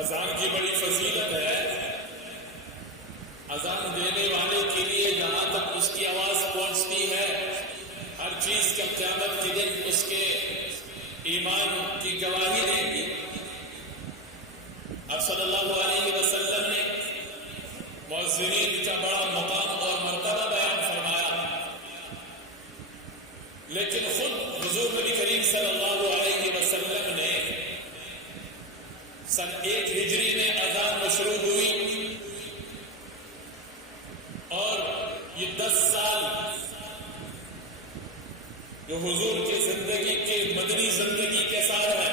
اذان کی بڑی فضیلت ہے. اذان دینے والے کے لیے جہاں تک اس کی آواز پہنچتی ہے ہر چیز کا قیامت کے دن اس کے ایمان کی گواہی دے گی. اب صلی اللہ علیہ وسلم نے مؤذنین کا بڑا مقام اور مرتبہ بیان فرمایا، لیکن خود حضور نبی کریم صلی اللہ علیہ وسلم نے سن 1 ہجری میں اذان مشروع ہوئی اور یہ 10 سال جو حضور کی زندگی کے مدنی زندگی کے سال ہے،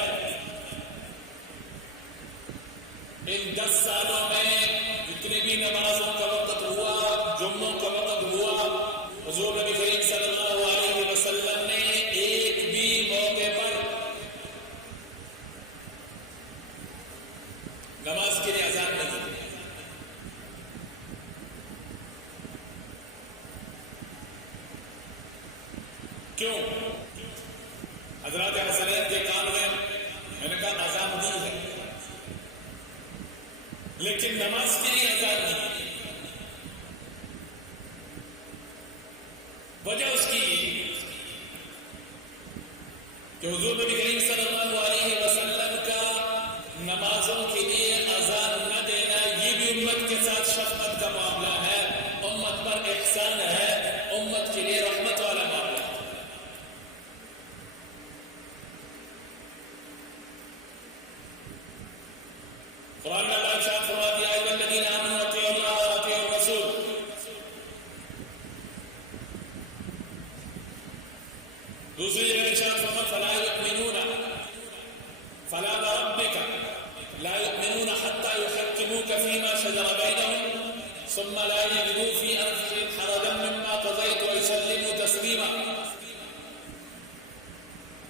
ان 10 سالوں میں جتنے بھی نمازوں کا وقت ہوا، جمعوں کا وقت ہوا، حضور نبی کریم صلی اللہ علیہ وسلم نے ایک بھی موقع پر نماز کے لیے اذان نہیں دی. کیوں؟ حضرات حسنین کے کام میں نے کہا اذان دی ہے لیکن نماز کے لیے اذان نہیں دی. وجہ اس کی کہ حضور نبی کریم صلی اللہ علیہ وسلم کا نمازوں کے لیے اذان نہ دینا یہ بھی امت کے ساتھ شفقت کا معاملہ ہے، امت پر احسان ہے، امت کے لیے رحمت والا معاملہ ہے. قرآن میں اللہ ارشاد فرماتا ہے یا ایھا الذین آمنوا اطیعوا اللہ واطیعوا الرسول. دوسری جگہ ارشاد فرماتا فلا یؤمنون فلا وربک لا یؤمنون حتى يحكموك فيما شجر بینهم ثم لا یجدوا في انفسهم حرجا مما قضیت ویسلموا تسلیما.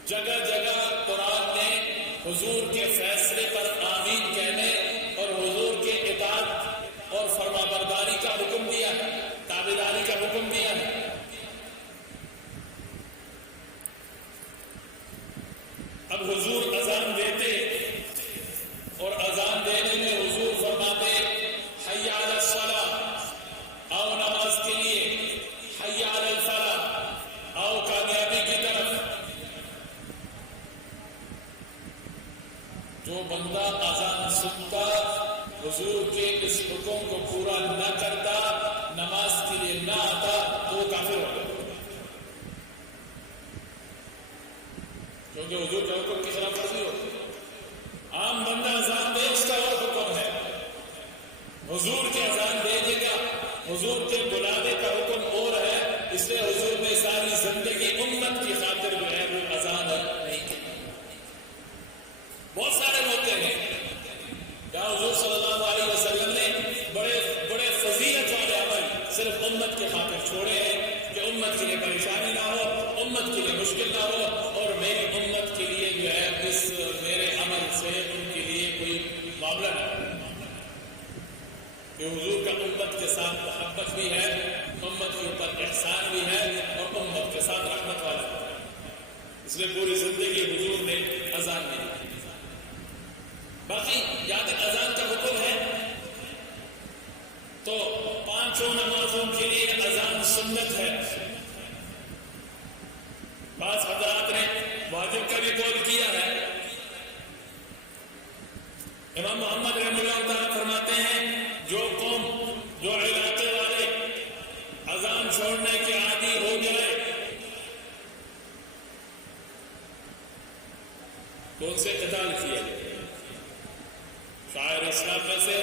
جگہ جگہ قرآن نے حضور کے فیصلے پر آمین کہنے اور حضور کے اطاعت اور فرما برداری کا حکم دیا ہے، تابعداری کا حکم دیا ہے. اب حضور اذان دیتے اور اذان دینے میں حضور فرماتے حی علی الصلاۃ، آؤ نماز کے لیے، حی علی الفلاح، آؤ کامیابی کی طرف. جو بندہ اذان سنتا حضور کے اس حکم کو پورا نہ کرتا، نماز کے لیے نہ آتا تو وہ کافر ہو گیا، کیونکہ حضور کے حکم کی خلاف ورزی ہوتی ہے. عام بندہ اذان دے اس کا اور حکم ہے، حضور کے اذان دے دے گا، حضور کے بلانے کا حکم اور ہے. اس لیے حضور نے ساری زندگی امت کی خاطر جو ہے وہ اذان نہیں کی. بہت سارے موقع ہیں جہاں حضور صلی اللہ علیہ وسلم نے بڑے بڑے فضیلت والے عمل صرف امت کے خاطر چھوڑے ہیں کہ امت کے لیے پریشانی نہ ہو، امت کے لیے مشکل نہ ہو، اور میری امت کے لیے جو ہے اس میرے عمل سے ان کے لیے کوئی معاملہ نہ ہو. کہ حضور کا امت کے ساتھ محبت بھی ہے، امت کے اوپر احسان بھی ہے، اور امت کے ساتھ رحمت والا ہے. اس لیے پوری زندگی حضور نے اذان نہیں دی. باقی جہاں تک اذان کا حکم ہے تو 5 نمازوں کے لیے اذان سنت ہے. بعض حضرات نے واجب کا بھی قول کیا ہے. امام محمد رحمہ اللہ تعالیٰ فرماتے ہیں جو قوم، جو علاقے والے اذان چھوڑنے کے عادی ہو جائے تو ان سے قتال کیا جائے. شاعر اسلام میں سے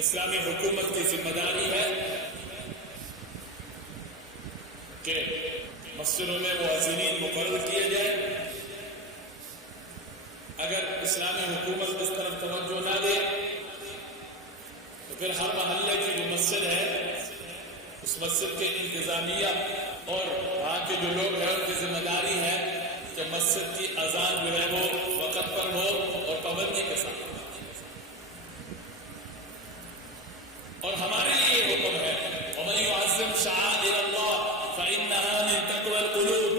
اسلامی حکومت کی ذمہ داری ہے کہ مسجدوں میں مؤذنین مقرر کیے جائے. اگر اسلامی حکومت اس طرف توجہ نہ دے تو پھر ہر محلے کی جو مسجد ہے اس مسجد کے انتظامیہ اور وہاں کے جو لوگ ہیں ان کی ذمہ داری ہے کہ مسجد کی اذان جو ہے وہ وقت پر ہو اور پابندی کے ساتھ. اور ہمارے لیے یہ حکم ہے وَمَن يُعَظِّمْ شَعَائِرَ اللَّهِ فَإِنَّهَا مِن تَقْوَى الْقُلُوبِ.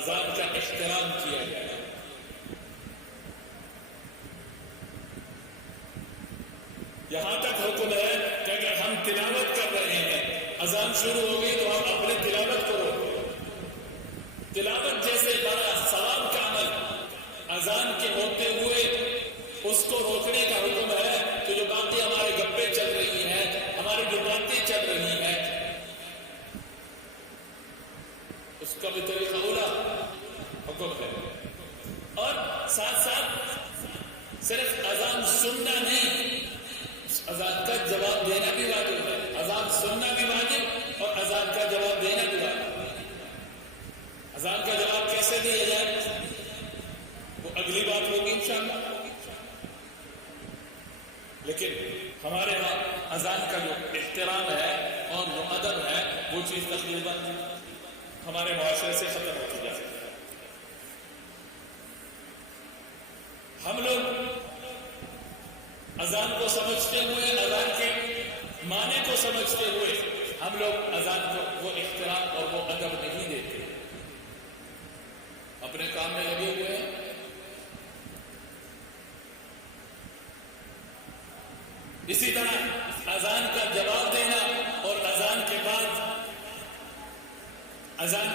اذان کا احترام کیا جائے. یہاں تک حکم ہے کہ اگر ہم تلاوت کر رہے ہیں, اذان شروع ہو گئی تو ہم اپنے تلاوت کو روکیں. تلاوت جیسے بڑا ثواب کا عمل اذان کے ہوتے ہوئے اس کو روکنے کا حکم ہے. تو جو باقی ہمارے گپے چل رہی ہیں, ہماری جو باتیں چل رہی ہیں, اس کا بھی طریقہ اولا حکم ہے. اور ساتھ ساتھ صرف اذان سننا نہیں, اذان کا جواب دینا بھی واجب ہے. اذان سننا بھی واجب اور اذان کا جواب دینا بھی واجب. اذان کا جواب کیسے دیا جائے وہ اگلی بات ہوگی انشاءاللہ. لیکن ہمارے وہاں اذان کا جو احترام ہے اور جو ادب ہے وہ چیز تقریباً ہمارے معاشرے سے ختم ہوتی جا رہی ہے. ہم لوگ اذان کو سمجھتے ہوئے, اذان کے معنی کو سمجھتے ہوئے ہم لوگ اذان کو وہ احترام اور وہ ادب نہیں دیتے, اپنے کام میں لگے ہوئے ہیں. اسی طرح اذان کا جواب دینا اور اذان کے بعد اذان